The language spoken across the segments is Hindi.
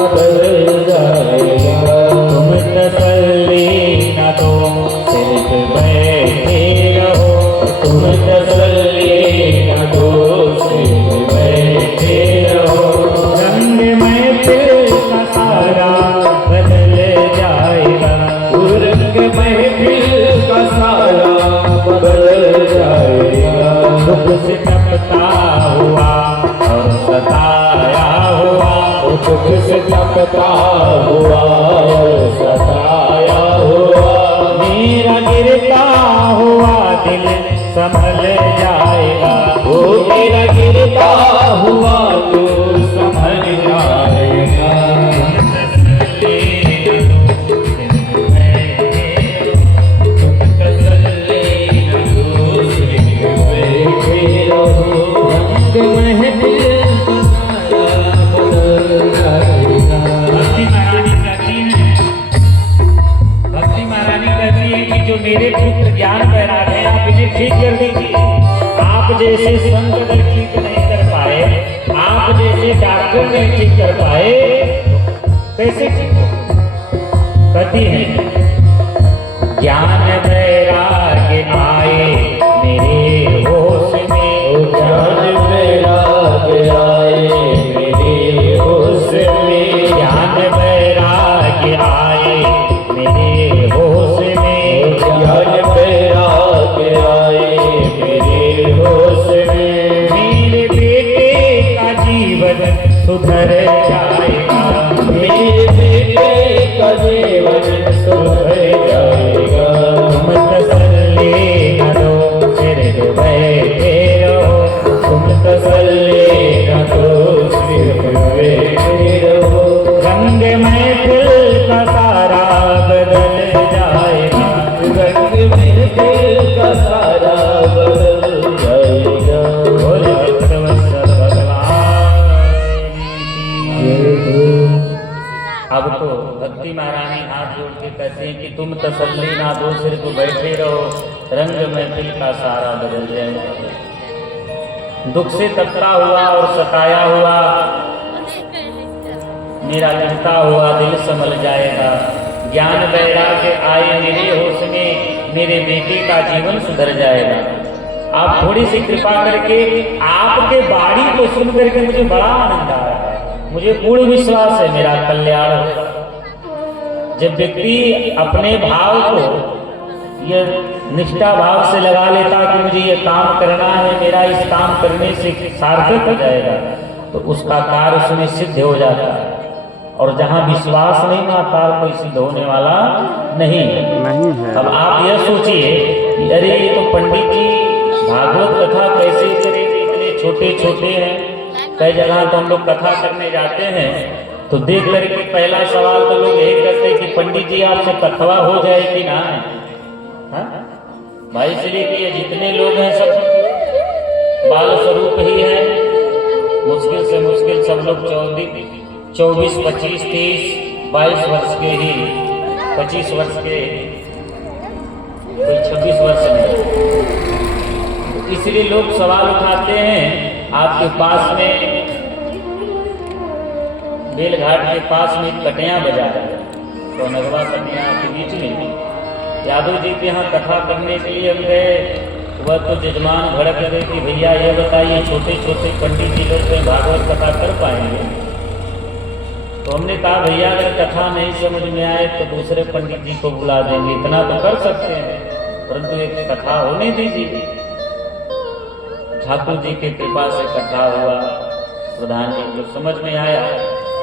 बदल जाएगा। तुम तसल्ली न दो सिर्फ बैठे रहो, तुम तसल्ली न दो सिर्फ बैठे रहो। रंग महफिल का सारा बदल जाएगा, रंग महफिल का सारा बदल जाएगा। दुख से तपता हुआ और सताया हुआ, दुख से तपता हुआ और सताया हुआ। मेरा गिरता हुआ दिल संभल जाएगा, वो मेरा गिरता हुआ दिल संभल जाएगा। मेरे पुत्र ज्ञान बैराग है, आप इन्हें ठीक कर दीजिए। आप जैसे संत अगर ठीक नहीं कर पाए, आप जैसे डॉक्टर नहीं ठीक कर पाए, कैसे ठीक हो? कहती है ज्ञान बैराग आए मेरे होश में, ज्ञान बैराग आए मेरे होश में, ज्ञान बैराग आए मेरे होश में, ज्ञान बैराग आए मेरे होश में। मेरे बेटे का जीवन सुधर जाएगा, मेरे बेटे का जीवन सुधर जाएगा। तुम तसल्ली न दो सिर्फ बैठे रहो, तुम तसल्ली न दो सिर्फ बैठे रहो। रंग महफिल का सारा बदल जाएगा, रंग महफिल का सारा बदल जाएगा। बोले भगवत्सर भगवान। अब तो भक्ति महारानी हाथ जोड़ के कहते हैं कि तुम तसल्ली ना दो सिर्फ बैठे रहो, रंग महफिल का सारा बदल जाएगा। दुख से तपता हुआ और सताया हुआ मेरा गिरता हुआ दिल संभल जाएगा। ज्ञान वैराग्य आए मेरे होश में, मेरे बेटे का जीवन सुधर जाएगा। आप थोड़ी सी कृपा करके आपके बाणी को सुन करके मुझे बड़ा आनंद आ रहा है, मुझे पूर्ण विश्वास है मेरा कल्याण होगा। जब व्यक्ति अपने भाव को ये निष्ठा भाव से लगा लेता कि मुझे ये काम करना है, मेरा इस काम करने से सार्थक हो जाएगा, तो उसका कार्य उसमें सिद्ध हो जाता है। और जहाँ विश्वास नहीं आता कोई सिद्ध होने वाला नहीं है। अब आप यह सोचिए कि अरे ये तो पंडित जी भागवत कथा कैसे करेंगे, इतने छोटे छोटे हैं। कई जगह तो हम लोग कथा करने जाते हैं तो देख करके पहला सवाल तो लोग यही करते हैं कि पंडित जी आपसे कथवा हो जाए कि ना। भाई इसलिए कि ये जितने लोग हैं सब बाल स्वरूप ही है, मुश्किल से मुश्किल सब लोग 24, 25, 30, 22 वर्ष के ही, 25 वर्ष के, कोई 26 वर्ष में। इसलिए लोग सवाल उठाते हैं आपके पास में बेलघाट के पास में कटिया बाजार है, तो नगवा कटिया के बीच में यादव जी के यहाँ कथा करने के लिए हम गए। वह तो जजमान भड़क गए कि भैया ये बताइए छोटे छोटे पंडित जी लोग भागवत कथा कर पाएंगे। तो हमने कहा भैया अगर कथा नहीं समझ में आए तो दूसरे पंडित जी को बुला देंगे, इतना तो कर सकते हैं, परंतु एक कथा होने दीजिए। ठाकुर जी की कृपा से कथा हुआ, प्रधान जी को समझ में आया,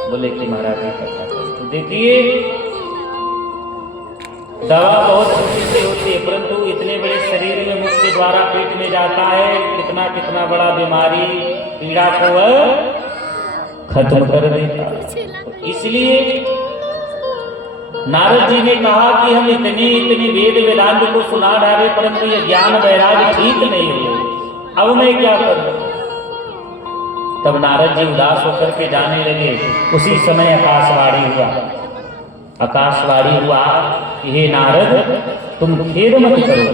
बोले कि महाराज जी कथा तो देखिए दवा बहुत अच्छी से होती है, परंतु इतने बड़े शरीर में मुख के द्वारा पेट में जाता है, कितना कितना बड़ा बीमारी पीड़ा को वह खत्म कर देता। इसलिए नारद जी ने कहा कि हम इतनी वेद वेदांत को सुना डाले, परंतु ये ज्ञान वैराग्य ठीक नहीं हुए, अब मैं क्या करूं। तब नारद जी उदास होकर के जाने लगे। उसी समय आकाशवाणी हुआ कि हे नारद तुम खेद मत करो,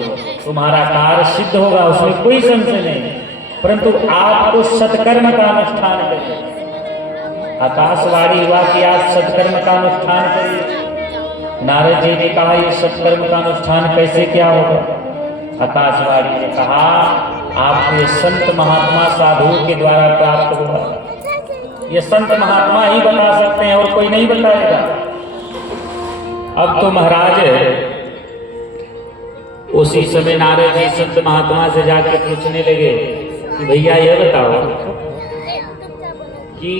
तुम्हारा कार्य सिद्ध होगा, उसमें कोई संशय नहीं, परंतु आपको सत्कर्म का अनुष्ठान करें। आकाशवाणी हुआ कि आप सत्कर्म का अनुष्ठान करिए। नारद जी ने कहा ये सत्कर्म का अनुष्ठान कैसे क्या होगा? आकाशवाणी ने कहा आपको ये संत महात्मा साधुओं के द्वारा प्राप्त होगा। ये संत महात्मा ही बता सकते हैं और कोई नहीं बताएगा। अब तो महाराज उसी समय नारद जी संत महात्मा से जाके पूछने लगे कि भैया ये बताओ कि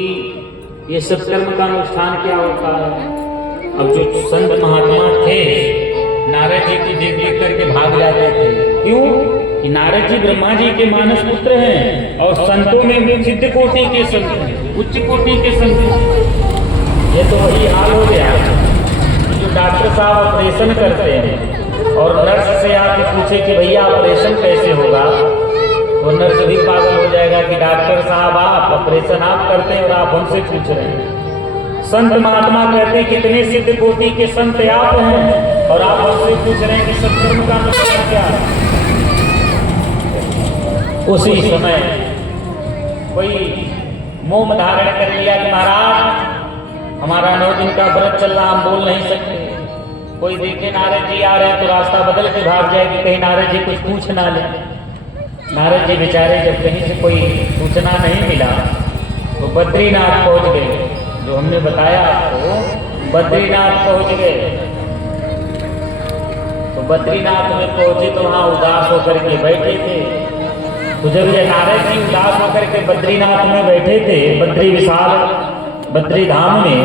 ये सत्कर्म का अनुष्ठान क्या होता है? अब जो संत महात्मा थे नारद जी की देख देख करके भाग जाते थे। क्यों? कि नारद जी ब्रह्मा जी के मानस पुत्र हैं और संतों में सिद्ध कोटि के संत हैं, उच्च कोटि के संत हैं। ये तो वही हाल हो गया जो डॉक्टर साहब ऑपरेशन करते हैं और नर्स से आके पूछे कि भैया ऑपरेशन कैसे होगा, वो नर्स भी पागल हो जाएगा कि डॉक्टर साहब आप ऑपरेशन आप करते हैं और आप हमसे पूछ रहे हैं। संत महात्मा कहते हैं कितने सिद्ध कोटि के संत आप हैं और आप हमसे पूछ रहे हैं कि सत्कर्म का अनुष्ठान क्या है? उसी समय कोई मोह धारण कर लिया कि महाराज हमारा 9 दिन का व्रत चल रहा, हम बोल नहीं सकते। कोई देखे नारद जी आ रहे हैं तो रास्ता बदल के भाग जाए कि कहीं नारद जी कुछ पूछ ना ले। नारद जी बेचारे जब कहीं से कोई सूचना नहीं मिला तो बद्रीनाथ पहुंच गए। जो हमने बताया आपको, बद्रीनाथ पहुंच गए। तो बद्रीनाथ में पहुंचे तो वहां उदास होकर के बैठे थे। तो जब ये नारद जी उदास होकर के बद्रीनाथ में बैठे थे, बद्री विशाल बद्री धाम में,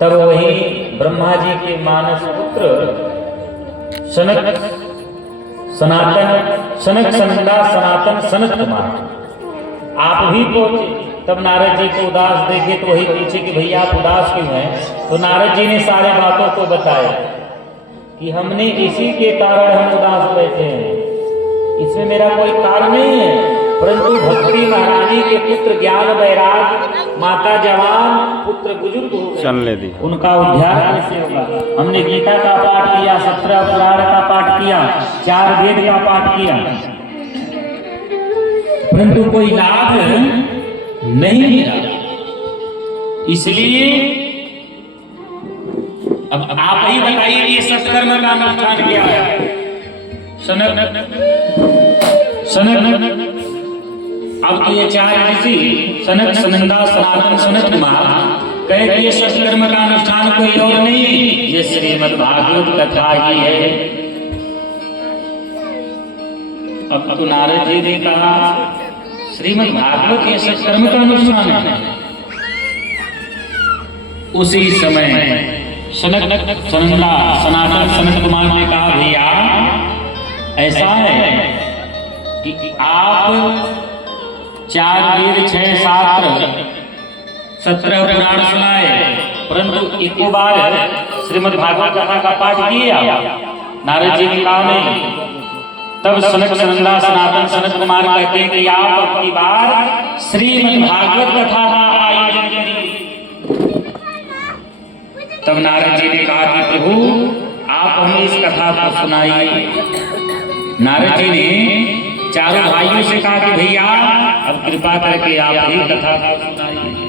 तब वही ब्रह्मा जी के मानस पुत्र सनक सनंदा सनातन सनत कुमार आप भी पहुंचे। तब नारद जी को उदास देखे तो वही पूछे कि भैया आप उदास क्यों हैं? तो नारद जी ने सारे बातों को बताया कि हमने इसी के कारण हम उदास बैठे हैं, इसमें मेरा कोई कारण नहीं है, परंतु भक्ति महारानी के पुत्र ज्ञान वैराग माता जवान पुत्र बुजुर्ग हो गए, उनका उद्धार कैसे होगा? हमने गीता का पाठ किया, 17 पुराण का पाठ किया, 4 वेद का पाठ किया, परंतु कोई लाभ नहीं मिला। इसलिए अब आप ही बताइए कि सत्कर्म का अनुष्ठान क्या है? अब तो ये 4 ऋषि सनक सनंदा सनातन सनत कुमार कहे कि ये सत्कर्म का अनुष्ठान कोई और नहीं, ये श्रीमद् भागवत कथा ही है। अब तो नारद जी ने कहा श्रीमद् भागवत ये सत्कर्म का अनुष्ठान है। उसी समय सनंदा सनातन सनत कुमार ने कहा भैया ऐसा है कि आप 4 वेद 6 शास्त्र 17 पुराण सुनाए, परंतु एक बार श्रीमद् भागवत कथा का पाठ किया। नारद जी ने कहा नहीं। तब सनक सनंदा सनातन सनत कुमार कहते हैं कि आप अपनी बार श्रीमद् भागवत कथा का आयोजन करिए। तब नारद जी ने कहा कि प्रभु आप हमें इस कथा को सुनाइए। नारद जी ने चारों भाइयों से कहा कि भैया अब कृपा करके आप ही कथा सुनाइए।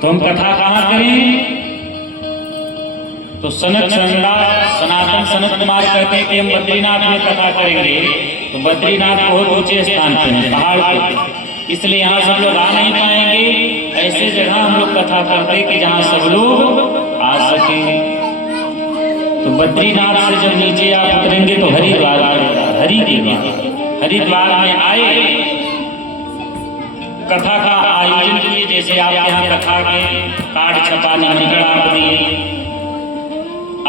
तो हम कथा कहाँ करें? तो सनक सनंदा सनातन सनत कुमार कहते हैं कि हम बद्रीनाथ में कथा करेंगे। तो बद्रीनाथ बहुत ऊंचे स्थान पर है, पहाड़ पे, इसलिए यहाँ सब लोग आ नहीं पाएंगे। ऐसे जगह हम लोग कथा करते कि जहाँ सब लोग आ सके। तो बद्रीनाथ से जब नीचे आप उतरेंगे तो हरिद्वार पड़ेगा, हरिद्वार में आए कथा का आयोजन किए। जैसे आप यहाँ कथा के कार्ड छपा निमंत्रण आप दिए,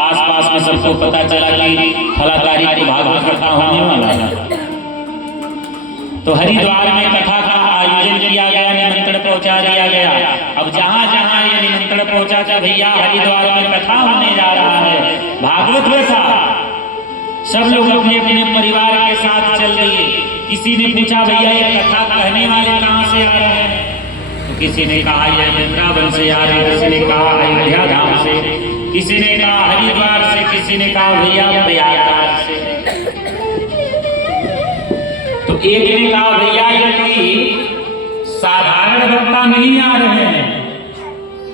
आसपास में सबको पता चला कि फला तारीख को भागवत कथा होने वाला है। तो हरिद्वार में कथा का आयोजन किया गया, निमंत्रण पहुंचा दिया गया। अब जहां जहां ये निमंत्रण पहुंचा कि भैया हरिद्वार में कथा होने जा रहा है, भागवत कथा, सब लोग अपने अपने परिवार के साथ चल दिए। किसी ने पूछा भैया ये कथा कहने वाले कहाँ से आ रहे हैं? तो किसी ने कहा ये वृंदावन से आ रहे, किसी ने कहा अयोध्या धाम से, किसी ने कहा हरिद्वार से, किसी ने कहा भैया प्रयागराज से। तो एक ने कहा भैया ये कोई साधारण वक्ता नहीं आ रहे हैं,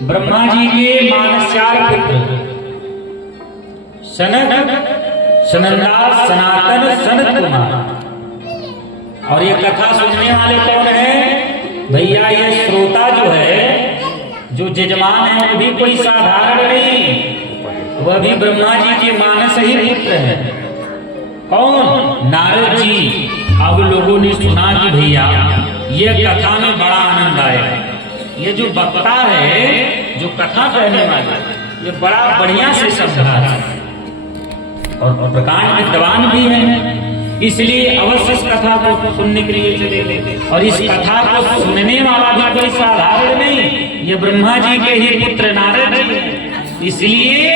ब्रह्मा जी के मानस्यार पुत्र सनक, सनंदा, सनातन, सनत कुमार। और ये कथा सुनने वाले कौन है भैया? ये श्रोता जो है, जो जजमान है, वो भी कोई साधारण नहीं, वह भी ब्रह्मा जी के मानस ही पुत्र है। कौन? नारद जी। अब लोगों ने सुना कि भैया ये कथा में बड़ा आनंद आएगा, ये जो वक्ता है, जो कथा कहने वाला, ये बड़ा बढ़िया से समझा है और प्रकांड विद्वान भी है, इसलिए अवश्य इस कथा को सुनने के लिए चले। और इस कथा को सुनने वाला भी कोई साधारण नहीं, ये ब्रह्मा जी के ही पुत्र नारद जी। इसलिए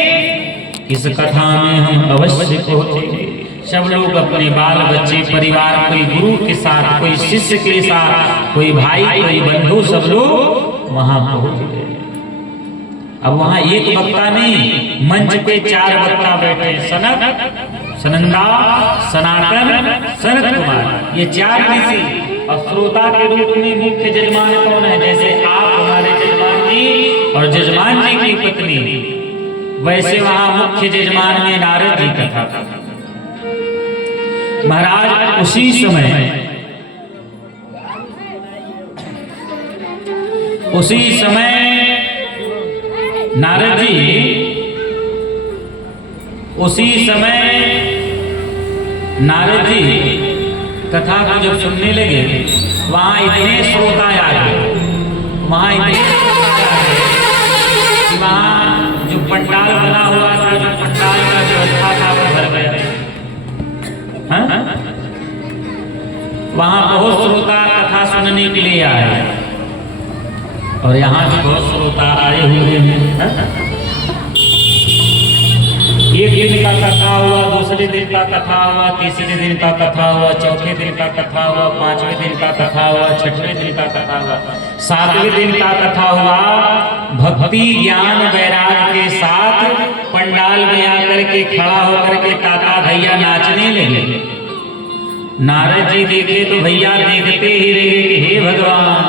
इस कथा में हम अवश्य पहुंचेंगे। सब लोग अपने बाल बच्चे, परिवार, कोई गुरु के साथ, कोई शिष्य के साथ, कोई भाई, कोई बंधु, सब लोग वहां पहुंच गए। अब वहां एक वक्ता नहीं, मंच पे 4 वक्ता बैठे, सनक, सनंदा, सनातन, सनत कुमार, ये 4 ऋषि। और श्रोता के रूप में मुख्य जजमान कौन है? जैसे आप हमारे जजमान जी और जजमान जी की पत्नी, वैसे वहां मुख्य जजमान में नारद जी कथा। महाराज उसी समय नारद जी कथा को जब सुनने लगे, वहां इतने श्रोता आ गए, कि वहां जो पंडाल बना हुआ था, जो पंडाल का व्यवस्था था, वो भर गया। वहां बहुत श्रोता कथा सुनने के लिए आए, और यहाँ भी बहुत श्रोता आए हुए हैं। एक दिन का कथा हुआ, दूसरे दिन का कथा हुआ, तीसरे दिन का कथा हुआ, चौथे दिन का कथा हुआ, 5वें दिन का कथा हुआ, 6वें दिन का कथा हुआ, 7वें दिन का कथा हुआ। भक्ति ज्ञान वैराग के साथ पंडाल में आकर के खड़ा होकर के काका भैया नाचने लगे। नारद जी देखे तो भैया देखते ही रहे कि हे भगवान,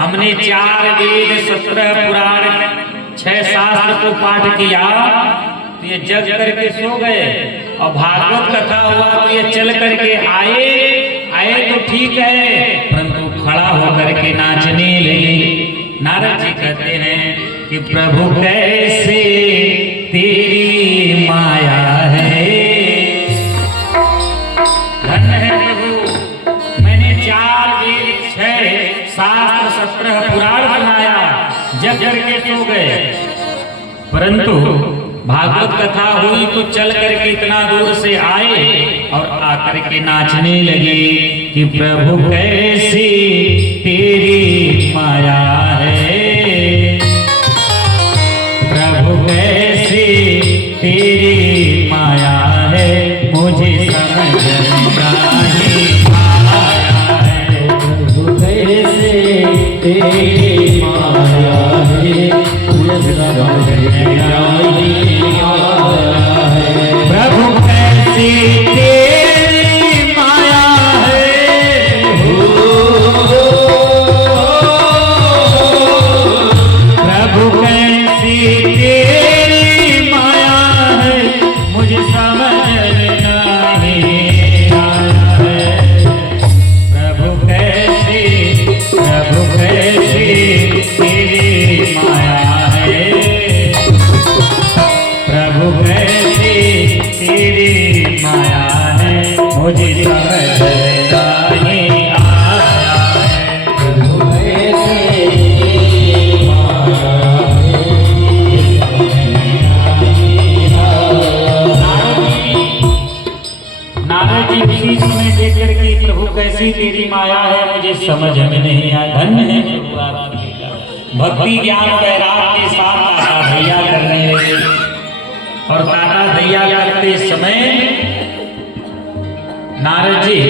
हमने 4 वेद, 17 पुराण, 6 शास्त्र को पाठ किया, तो ये जग करके सो गए, और भागवत कथा हुआ तो ये चल करके आए तो ठीक है, परंतु खड़ा होकर के नाचने लगे। नारद जी कहते हैं कि प्रभु कैसे तेरी माया है, धन्य है प्रभु, मैंने 4 वेद, 6 शास्त्र, 17 पुराण बनाया, जग करके सो गए, परंतु भागवत कथा हुई तो चल करके इतना दूर से आए और आकर के नाचने लगे कि प्रभु कैसी तेरी माया है, प्रभु कैसी तेरी माया है, मुझे समझ नहीं आया है, प्रभु कैसी तेरी माया है, मुझे समझ नहीं आई। प्रभु कैसी तेरी माया है, प्रभु कैसी तेरी माया है, मुझे समझ नहीं आया है। प्रभु कैसी तेरी माया है, प्रभु कैसी तेरी माया है, मुझे समझ नहीं आया है। प्रभु कैसी माया है। नारद जी उसी समय देख करके प्रभु कैसी तेरी माया है, मुझे समझ में नहीं आया। धन्य है प्रभु आपकी लीला। भक्ति ज्ञान वैराग के साथ काका भैया करने लगे, और काका भैया करते समय नारद जी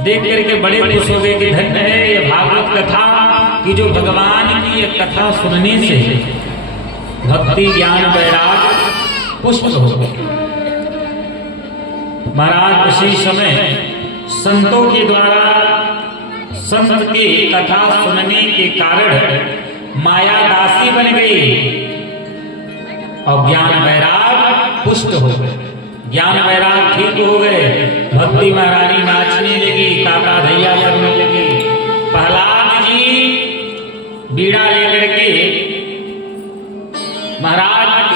देख करके बड़े खुश हो गए कि धन्य है ये भागवत कथा की, जो भगवान की ये कथा सुनने से भक्ति ज्ञान वैराग पुष्ट हो गए। महाराज उसी समय संतों के द्वारा संत की कथा सुनने के कारण माया दासी बन गई और ज्ञान वैराग पुष्ट हो गए, ज्ञान वैराग ठीक हो गए। भक्ति महारानी नाचने लगी, ताता धैया करने लगी। प्रहलाद जी बीड़ा लेकर के महाराज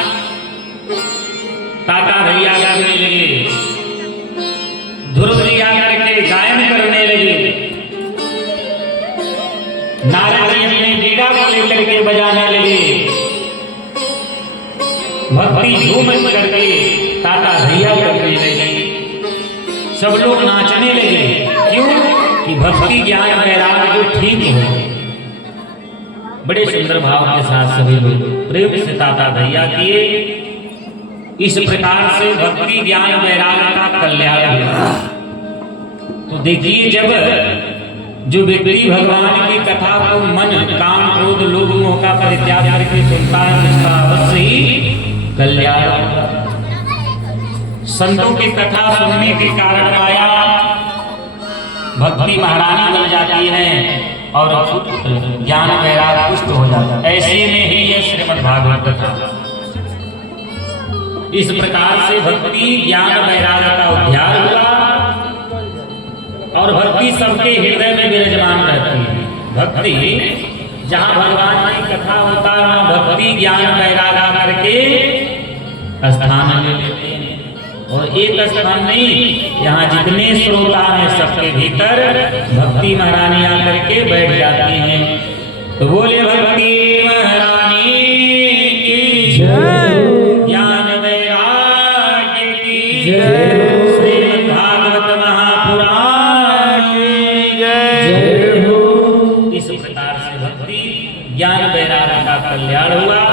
ताता धैया करने लगे, ध्रुव जी आकर के गायन करने लगे। नारद जी अपने बीड़ा को लेकर के बजाने लगे, भक्ति झूम करके ताता धैया करने लगे, सब लोग नाचने लगे। क्यों? कि भक्ति ज्ञान वैराग्य जो ठीक हो। बड़े सुंदर भाव के साथ सभी लोग प्रेम से ताता धैया किए। इस प्रकार से भक्ति ज्ञान वैराग्य का कल्याण हुआ। तो देखिए, जब जो व्यक्ति भगवान की कथा को मन काम क्रोध लोभ मोह का परित्याग करके सुनता है, उसका अवश्य ही कल्याण होगा। संतों की कथा सुनने के कारण माया भक्ति महारानी बन जाती है और ज्ञान वैराग पुष्ट हो जाता है। ऐसे में ही यह श्रीमद् भागवत कथा इस प्रकार से भक्ति ज्ञान वैराग का उद्धार हुआ और भक्ति सबके हृदय में विराजमान रहती है। भक्ति जहाँ भगवान की कथा होता है, वहाँ भक्ति ज्ञान वैराग आकर के स्थान ले लेते हैं। और एक स्थान नहीं, यहाँ जितने श्रोता हैं सबके भीतर भक्ति महारानी आकर के बैठ जाती हैं। तो बोले भक्ति महारानी की जय, ज्ञान वैराग्य की जय, श्रीमद् भागवत महापुराण की जय हो। इस प्रकार से भक्ति ज्ञान वैराग्य का कल्याण हुआ